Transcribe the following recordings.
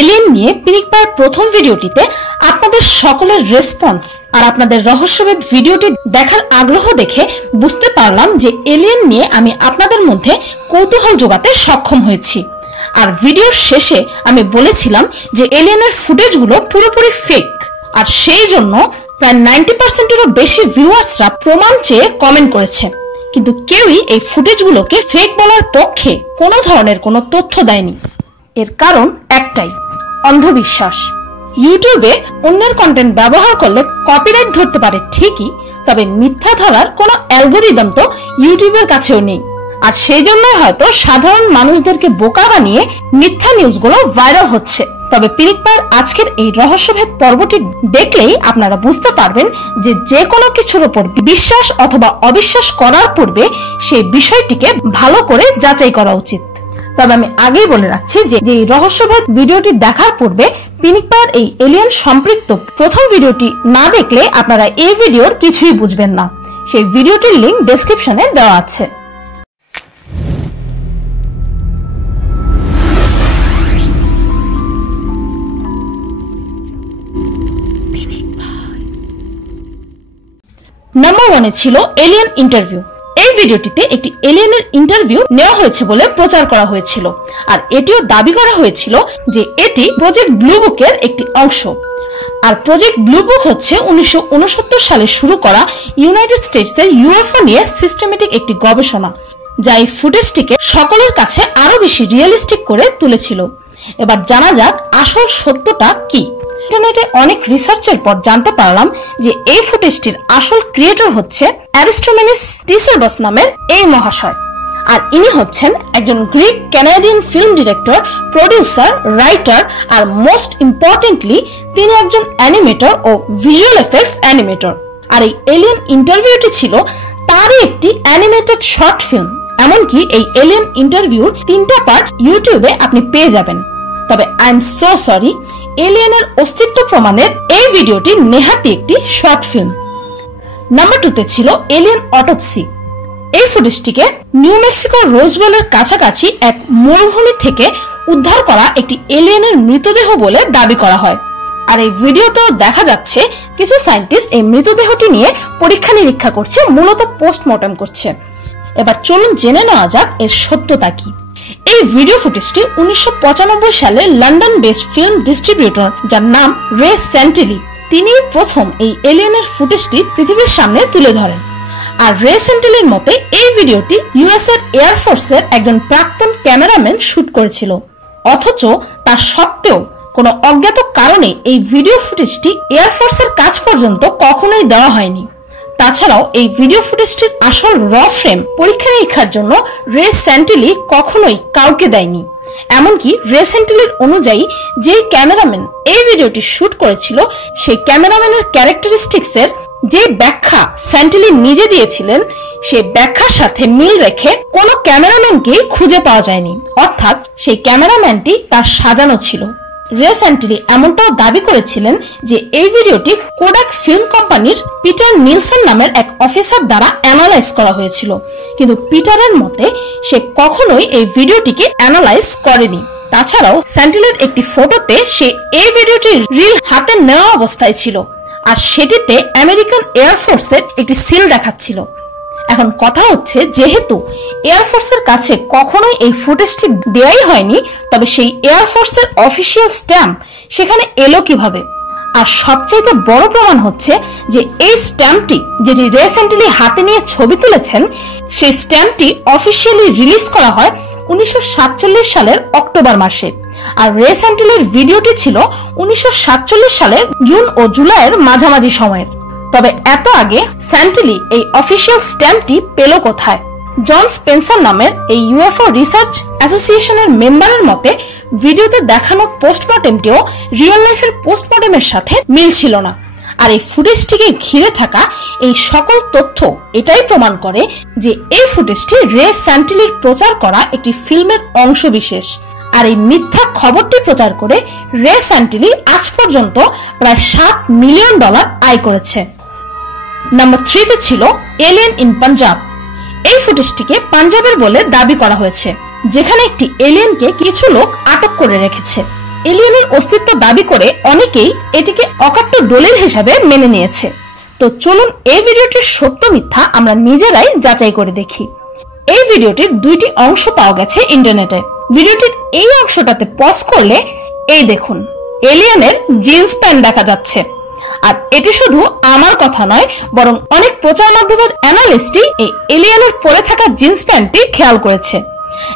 Alien নিয়ে পিনিক পায়ের প্রথম ভিডিওটিতে আপনাদের সকলের রেসপন্স আর আপনাদের রহস্যভেদ ভিডিওটি দেখার আগ্রহ দেখে বুঝতে পারলাম যে এলিয়েন নিয়ে আমি আপনাদের মধ্যে কৌতূহল জোগাতে সক্ষম হয়েছি। আর ভিডিওর শেষে আমি বলেছিলাম যে এলিয়েনের ফুটেজগুলো পুরোপুরি ফেক, আর সেই জন্য প্রায় 90%-এরও বেশি ভিউয়ার্সরা প্রমাণ চেয়ে কমেন্ট করেছে, কিন্তু কেউই এই ফুটেজগুলোকে ফেক বলার পক্ষে কোনো ধরনের কোনো তথ্য দেয়নি। এর কারণ একটাই, অন্ধবিশ্বাস। ইউটিউবে অন্যের কন্টেন্ট ব্যবহার করলে কপিরাইট ধরতে পারে ঠিকই, তবে মিথ্যা ধরার কোনো অ্যালগোরিদম তো ইউটিউবের কাছেও নেই। আর সেই জন্য হয়তো সাধারণ মানুষদেরকে বোকা বানিয়ে মিথ্যা নিউজগুলো ভাইরাল হচ্ছে। তবে পিনিক পায়ের আজকের এই রহস্যভেদ পর্বটি দেখলেই আপনারা বুঝতে পারবেন যে যে কোনো কিছুর উপর বিশ্বাস অথবা অবিশ্বাস করার পূর্বে সেই বিষয়টিকে ভালো করে যাচাই করা উচিত। তবে আমি আগেই বলে রাখছি যে এই রহস্যভেদ ভিডিওটি দেখার পূর্বে পিনিক পায়ের এই এলিয়েন সম্পৃক্ত প্রথম ভিডিওটি না দেখলে আপনারা এই ভিডিওর কিছুই বুঝবেন না। সেই ভিডিওটির লিংক ডেসক্রিপশনে দেওয়া আছে। নাম্বার 1-এ ছিল এলিয়েন ইন্টারভিউ। এই ভিডিওটিতে একটি এলিয়েনের ইন্টারভিউ নেওয়া হয়েছে বলে প্রচার করা হয়েছিল, আর এটিও দাবি করা হয়েছিল যে এটি প্রজেক্ট ব্লু বুকের একটি অংশ। আর প্রজেক্ট ব্লু বুক হচ্ছে 1969 সালে শুরু করা ইউনাইটেড স্টেটসের ইউএফও নিয়ে সিস্টেমেটিক একটি গবেষণা, যা এই ফুটেজটিকে সকলের কাছে আরো বেশি রিয়েলিস্টিক করে তুলেছিল। এবার জানা যাক আসল সত্যটা কি। ইন্টারনেটে অনেক রিসার্চের পর জানতে পারলাম যে এই ফুটেজটির আসল ক্রিয়েটর হচ্ছে অ্যারিস্টোমেনিস টিসেলবাস নামের এই মহাশয়। আর ইনি হচ্ছেন একজন Greek Canadian film director, producer, writer, আর মোস্ট ইম্পর্টেন্টলি তিনি একজন অ্যানিমেটর ও ভিজুয়াল এফেক্টস অ্যানিমেটর। আর এই এলিয়েন ইন্টারভিউটি ছিল তারই একটি অ্যানিমেটেড শর্ট ফিল্ম। এমনকি এই এলিয়েন ইন্টারভিউর 3টা পার্ট ইউটিউবে আপনি পেয়ে যাবেন। তবে আই এম সো সরি, এলিয়েনের অস্তিত্ব প্রমাণের এই ভিডিওটি নেহাতি একটি শর্ট ফিল্ম। নাম্বার 2-তে ছিল এলিয়েন অটোপসি। এই ফুটেজটিকে নিউ মেক্সিকোর রোজওয়েলের কাছাকাছি এক মরুভূমি থেকে উদ্ধার করা একটি এলিয়েনের মৃতদেহ বলে দাবি করা হয়। আর এই ভিডিওতেও দেখা যাচ্ছে কিছু সায়েন্টিস্ট এই মৃতদেহটি নিয়ে পরীক্ষা নিরীক্ষা করছে, মূলত পোস্টমর্টম করছে। এবার চলুন জেনে নেওয়া যাক এর সত্যতা কি। এই ভিডিও ফুটেজটি 1995 সালে লন্ডন বেসড ফিল্ম ডিস্ট্রিবিউটর, যার নাম রে স্যান্টিলি, তিনি প্রথম এই এলিয়েনের ফুটেজটি পৃথিবীর সামনে তুলে ধরেন। আর রে স্যান্টিলির মতে এই ভিডিওটি ইউএস এর এয়ারফোর্সের একজন প্রাক্তন ক্যামেরাম্যান শুট করেছিল। অথচ তার সত্ত্বেও কোনো অজ্ঞাত কারণে এই ভিডিও ফুটেজটি এয়ারফোর্সের কাছ পর্যন্ত কখনোই দেওয়া হয়নি। তাছাড়াও এই ভিডিও ফুটেজটির আসল র ফ্রেম পরীক্ষা নিরীক্ষার জন্য রে স্যান্টিলি কখনোই কাউকে দেয়নি। এমনকি রে স্যান্টিলির অনুযায়ী যে ক্যামেরাম্যান এই ভিডিওটি শুট করেছিল, সেই ক্যামেরাম্যানের ক্যারেক্টারিস্টিক্সের যে ব্যাখ্যা স্যান্টিলি নিজে দিয়েছিলেন, সেই ব্যাখ্যার সাথে মিল রেখে কোনো ক্যামেরাম্যানকেই খুঁজে পাওয়া যায়নি। অর্থাৎ সেই ক্যামেরাম্যানটি তার সাজানো ছিল। রে স্যান্টিলি এমনটাও দাবি করেছিলেন যে এই ভিডিওটি কোডাক ফিল্ম কোম্পানির পিটার নিলসন নামের এক অফিসার দ্বারা অ্যানালাইজ করা হয়েছিল, কিন্তু পিটারের মতে সে কখনোই এই ভিডিওটিকে অ্যানালাইজ করেনি। তাছাড়াও স্যান্টিলির একটি ফটোতে সে এই ভিডিওটির রিল হাতে নেওয়া অবস্থায় ছিল, আর সেটিতে আমেরিকান এয়ারফোর্সের একটি সিল দেখাচ্ছিল। এখন কথা হচ্ছে, যেহেতু এয়ারফোর্সের কাছে কখনোই এই ফুটেজটি দেয়াই হয়নি, তবে সেই এয়ারফোর্সের অফিসিয়াল স্ট্যাম্প সেখানে এলো কিভাবে? আর সবচেয়ে বড় প্রমাণ হচ্ছে যে এই স্ট্যাম্পটি, যেটি রে স্যান্টিলি হাতে নিয়ে ছবি তুলেছেন, সেই স্ট্যাম্পটি অফিসিয়ালি রিলিজ করা হয় 1947 সালের অক্টোবর মাসে। আর রে স্যান্টিলির ভিডিওটি ছিল 1947 সালের জুন ও জুলাইয়ের মাঝামাঝি সময়ের। তবে এত আগে স্যান্টিলি এই অফিসিয়াল স্ট্যাম্পটি পেল কোথায়? জন স্পেন্সার নামের এই ইউএফও রিসার্চ অ্যাসোসিয়েশনের মেম্বারের মতে ভিডিওতে দেখানো পোস্টমর্টেমটিও রিয়েল লাইফের পোস্টমর্টেমের সাথে মিল ছিল না। আর এই ফুটেজটিকে ঘিরে থাকা এই সকল তথ্য এটাই প্রমাণ করে যে এই ফুটেজটি রে স্যান্টিলির প্রচার করা একটি ফিল্মের অংশ বিশেষ। আর এই মিথ্যা খবরটি প্রচার করে রে স্যান্টিলি আজ পর্যন্ত প্রায় $7 মিলিয়ন আয় করেছে। নাম্বার 3-তে ছিল এলিয়েন ইন পাঞ্জাব। এই ফুটেজটিকে পাঞ্জাবের বলে দাবি করা হয়েছে, যেখানে একটি এলিয়েনকে কিছু লোক আটক করে রেখেছে। এলিয়েনের অস্তিত্ব দাবি করে অনেকেই এটিকে অকাট্য দলিল হিসাবে মেনে নিয়েছে। তো চলুন এই ভিডিওটির সত্য মিথ্যা আমরা নিজেরাই যাচাই করে দেখি। এই ভিডিওটির দুইটি অংশ পাওয়া গেছে ইন্টারনেটে। ভিডিওটির এই অংশটাতে পজ করলে এই দেখুন এলিয়েনের জিন্স প্যান্ট দেখা যাচ্ছে। আর এটি শুধু আমার কথা নয়, বরং অনেক প্রচার মাধ্যমের অ্যানালিস্টই এই এলিয়েনের পরে থাকা জিন্স প্যান্টটি খেয়াল করেছে।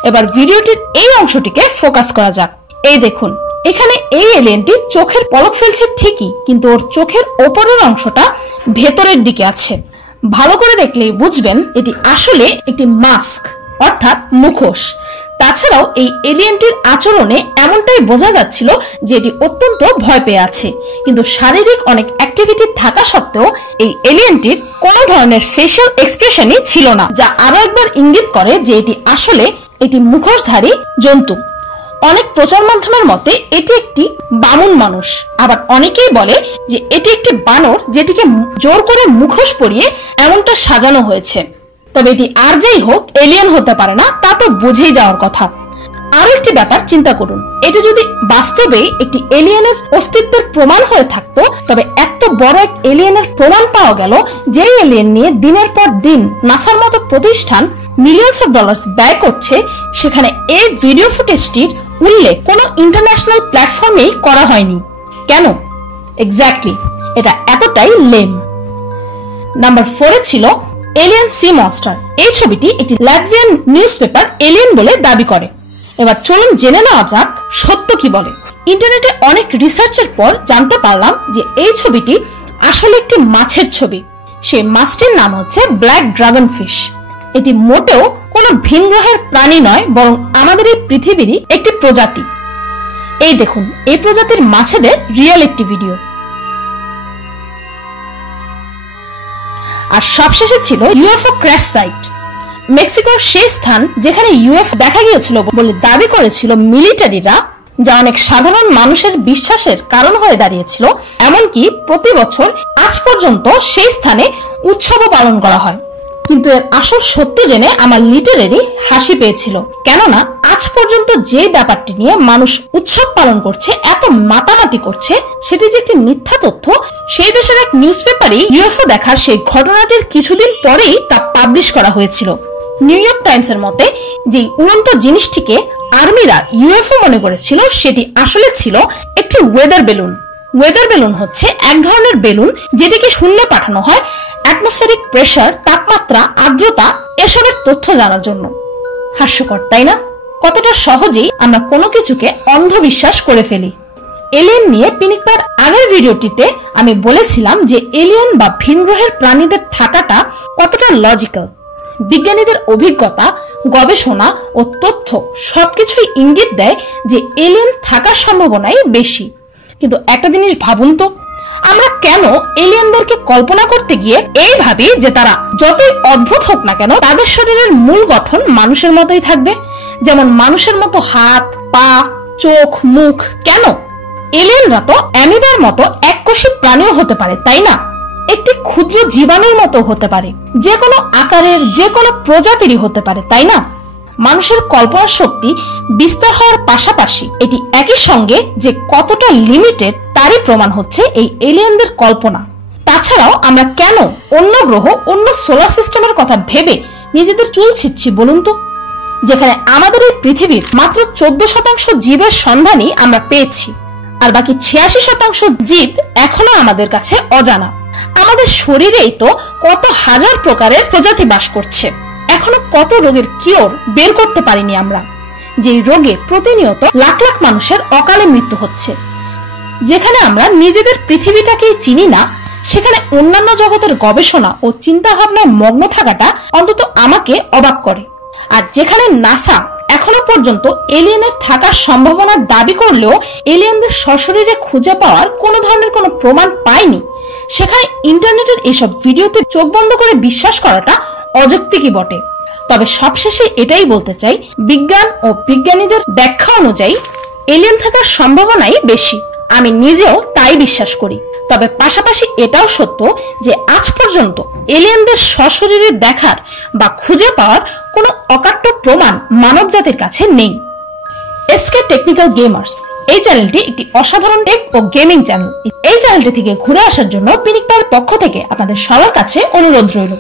এবার ভিডিওটির এই অংশটিকে ফোকাস করা যাক। এই দেখুন এখানে এই এলিয়েনটি চোখের পলক ফেলছে ঠিকই, কিন্তু ওর চোখের ওপরের অংশটা ভেতরের দিকে আছে। ভালো করে দেখলেই বুঝবেন এটি আসলে একটি মাস্ক, অর্থাৎ মুখোশ। তাছাড়াও এই এলিয়েনটির আচরণে এমনটাই বোঝা যাচ্ছিল যে এটি অত্যন্ত ভয় পেয়ে আছে, কিন্তু শারীরিক অনেক অ্যাক্টিভিটি থাকা সত্ত্বেও এই এলিয়েনটির কোনো ধরনের ফেশিয়াল এক্সপ্রেশনই ছিল না, যা আরো একবার ইঙ্গিত করে যে এটি আসলে একটি মুখোশধারী জন্তু। অনেক প্রচার মাধ্যমের মতে এটি একটি বামুন মানুষ, আবার অনেকেই বলে যে এটি একটি বানর যেটিকে জোর করে মুখোশ পরিয়ে এমনটা সাজানো হয়েছে। তবে এটি আর যাই হোক এলিয়েন হতে পারে না, তা তো বুঝেই যাওয়ার কথা। আরো একটি ব্যাপার চিন্তা করুন, এটি যদি বাস্তবে একটি এলিয়েনের অস্তিত্বের প্রমাণ হয়ে থাকতো, তবে এত বড় এক এলিয়েনের প্রমাণ পাওয়া গেল, যে এলিয়েন নিয়ে দিনের পর দিন নাসার মতো প্রতিষ্ঠান মিলিয়নস অফ ডলার্স ব্যয় করছে, সেখানে এই ভিডিও ফুটেজটির উল্লেখ কোনো ইন্টারন্যাশনাল প্ল্যাটফর্মেই করা হয়নি। কেন? এক্স্যাক্টলি, এটা এতটাই লেম। নাম্বার 4 ছিল এলিয়েন সি মনস্টার। এই ছবিটি একটি ল্যাটভিয়ান নিউজ পেপার এলিয়েন বলে দাবি করে। এবার চলুন জেনে নেওয়া যাক সত্য কি বলে। ইন্টারনেটে অনেক রিসার্চের পর জানতে পারলাম যে এই ছবিটি আসলে একটি মাছের ছবি। সেই মাছটির নাম হচ্ছে ব্ল্যাক ড্রাগন ফিশ। এটি মোটেও কোনো ভিন গ্রহের প্রাণী নয়, বরং আমাদের এই পৃথিবীরই একটি প্রজাতি। এই দেখুন এই প্রজাতির মাছেদের রিয়েল একটি ভিডিও। আর সবশেষে ছিল ইউএফও ক্র্যাশ সাইট। মেক্সিকোর সেই স্থান যেখানে ইউএফও দেখা গিয়েছিল বলে দাবি করেছিল মিলিটারিরা, যা অনেক সাধারণ মানুষের বিশ্বাসের কারণ হয়ে দাঁড়িয়েছিল। এমনকি প্রতি বছর আজ পর্যন্ত সেই স্থানে উৎসবও পালন করা হয়। কিন্তু এর আসল সত্য জেনে আমার লিটারেরই হাসি পেয়েছিল, কেননা আজ পর্যন্ত যে ব্যাপারটি নিয়ে মানুষ উৎসব পালন করছে, এত মাতামাতি করছে, সেটি যে একটি মিথ্যা তথ্য। সেই দেশের এক নিউজ পেপারে ইউএফও দেখার সেই ঘটনাটির কিছুদিন পরেই তা পাবলিশ করা হয়েছিল। নিউ ইয়র্ক টাইমস এর মতে, যে উড়ন্ত জিনিসটিকে আর্মিরা ইউএফও মনে করেছিল, সেটি আসলে ছিল একটি ওয়েদার বেলুন। ওয়েদার বেলুন হচ্ছে এক ধরনের বেলুন যেটিকে শূন্যে পাঠানো হয় অ্যাটমসফেরিক প্রেসার, তাপমাত্রা, আর্দ্রতা এসবের তথ্য জানার জন্য। হাস্যকর তাই না? কতটা সহজেই আমরা কোনো কিছুকে অন্ধবিশ্বাস করে ফেলি। এলিয়েন নিয়ে পিনিকপার আগের ভিডিওটিতে আমি বলেছিলাম যে এলিয়েন বা ভিন গ্রহের প্রাণীদের থাকাটা কতটা লজিক্যাল। বিজ্ঞানীদের অভিজ্ঞতা, গবেষণা ও তথ্য সবকিছুই ইঙ্গিত দেয় যে এলিয়েন থাকার সম্ভাবনাই বেশি। কিন্তু একটা জিনিস ভাবুন তো, আমরা কেন এলিয়েনদেরকে কল্পনা করতে গিয়ে এই ভাবি যে তারা যতই অদ্ভুত হোক না কেন তাদের শরীরের মূল গঠন মানুষের মতোই থাকবে, যেমন মানুষের মতো হাত, পা, চোখ, মুখ। কেন? এলিয়েনরা তো অ্যামিবার মতো এককোষী প্রাণীও হতে পারে, তাই না? একটি ক্ষুদ্র জীবাণুর মতো হতে পারে, যে কোনো আকারের, যে কোনো প্রজাতিরই হতে পারে, তাই না? মানুষের কল্পনা শক্তি বিস্তার হওয়ার পাশাপাশি এটি একই সঙ্গে যে কতটা লিমিটেড তারই প্রমাণ হচ্ছে এই এলিয়েনদের কল্পনা। তাছাড়াও আমরা কেন অন্য গ্রহ, অন্য সোলার সিস্টেমের কথা ভেবে নিজেদের চুল ছিঁড়ছি বলুন তো, যেখানে আমাদের এই পৃথিবীর মাত্র 14% জীবের সন্ধানই আমরা পেয়েছি, আর বাকি 86% জীব এখনো আমাদের কাছে অজানা। আমাদের শরীরেই তো কত হাজার প্রকারের প্রজাতি বাস করছে। এখনো কত রোগের কিওর বের করতে পারিনি আমরা, যে রোগে প্রতিনিয়ত লাখ লাখ মানুষের অকালে মৃত্যু হচ্ছে। যেখানে আমরা নিজেদের পৃথিবীটাকেই চিনি না, সেখানে অন্যান্য জগতের গবেষণা ও চিন্তা ভাবনায় মগ্ন থাকাটা অন্তত আমাকে অবাক করে। আর যেখানে নাসা এখনো পর্যন্ত এলিয়েনের থাকার সম্ভাবনার দাবি করলেও এলিয়েনদের সশরীরে খুঁজে পাওয়ার কোনো ধরনের কোনো প্রমাণ পায়নি, সেখানে ইন্টারনেটের এসব ভিডিওতে চোখ বন্ধ করে বিশ্বাস করাটা অযৌক্তিকই বটে। তবে সবশেষে এটাই বলতে চাই, বিজ্ঞান ও বিজ্ঞানীদের ব্যাখ্যা অনুযায়ী এলিয়েন থাকার সম্ভাবনাই বেশি। আমি নিজেও তাই বিশ্বাস করি। তবে পাশাপাশি এটাও সত্য যে আজ পর্যন্ত এলিয়েনদের সশরীরে দেখার বা খুঁজে পাওয়ার কোনো অকাট্য প্রমাণ মানব জাতির কাছে নেই। SK technical gamers. এই চ্যানেলটি একটি অসাধারণ টেক ও গেমিং চ্যানেল। এই চ্যানেলটি থেকে ঘুরে আসার জন্য পিনিক পায়ের পক্ষ থেকে আপনাদের সবার কাছে অনুরোধ রইল।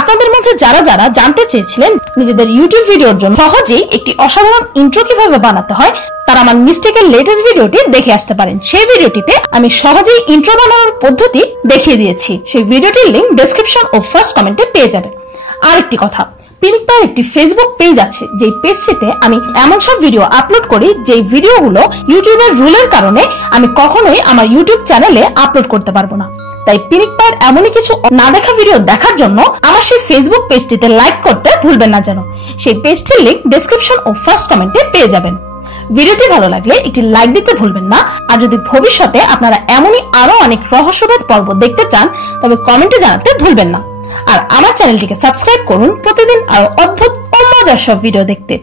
আপনাদের মধ্যে যারা যারা জানতে চেয়েছিলেন নিজেদের ইউটিউব ভিডিওর জন্য সহজেই একটি অসাধারণ ইন্ট্রো কিভাবে বানাতে হয়, তারা আমার মিস্টেকের লেটেস্ট ভিডিওটি দেখে আসতে পারেন। সেই ভিডিওটিতে আমি সহজেই ইন্ট্রো বানানোর পদ্ধতি দেখিয়ে দিয়েছি। সেই ভিডিওটির লিংক ডেসক্রিপশন ও ফার্স্ট কমেন্টে পেয়ে যাবেন। আরেকটি কথা, পিনিক পায়ের একটি ফেসবুক পেজ আছে, যেই পেজটিতে আমি এমন সব ভিডিও আপলোড করি যেই ভিডিওগুলো ইউটিউবের রুলের কারণে আমি কখনোই আমার ইউটিউব চ্যানেলে আপলোড করতে পারবো না। তাই পিনিক পায়ের এমনই কিছু না দেখা ভিডিও দেখার জন্য আমার সেই ফেসবুক পেজটিতে লাইক করতে ভুলবেন না যেন। সেই পেজটির লিংক ডেসক্রিপশন ও ফার্স্ট কমেন্টে পেয়ে যাবেন। ভিডিওটি ভালো লাগলে একটি লাইক দিতে ভুলবেন না। আর যদি ভবিষ্যতে আপনারা এমনই আরো অনেক রহস্যভেদ পর্ব দেখতে চান তবে কমেন্টে জানাতে ভুলবেন না। আর আমার চ্যানেলটিকে সাবস্ক্রাইব করুন প্রতিদিন আরো অদ্ভুত ও মজার সব ভিডিও দেখতে।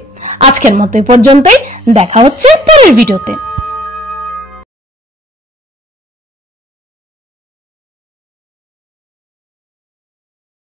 আজকের মতো এই পর্যন্তই, দেখা হচ্ছে পরের ভিডিওতে।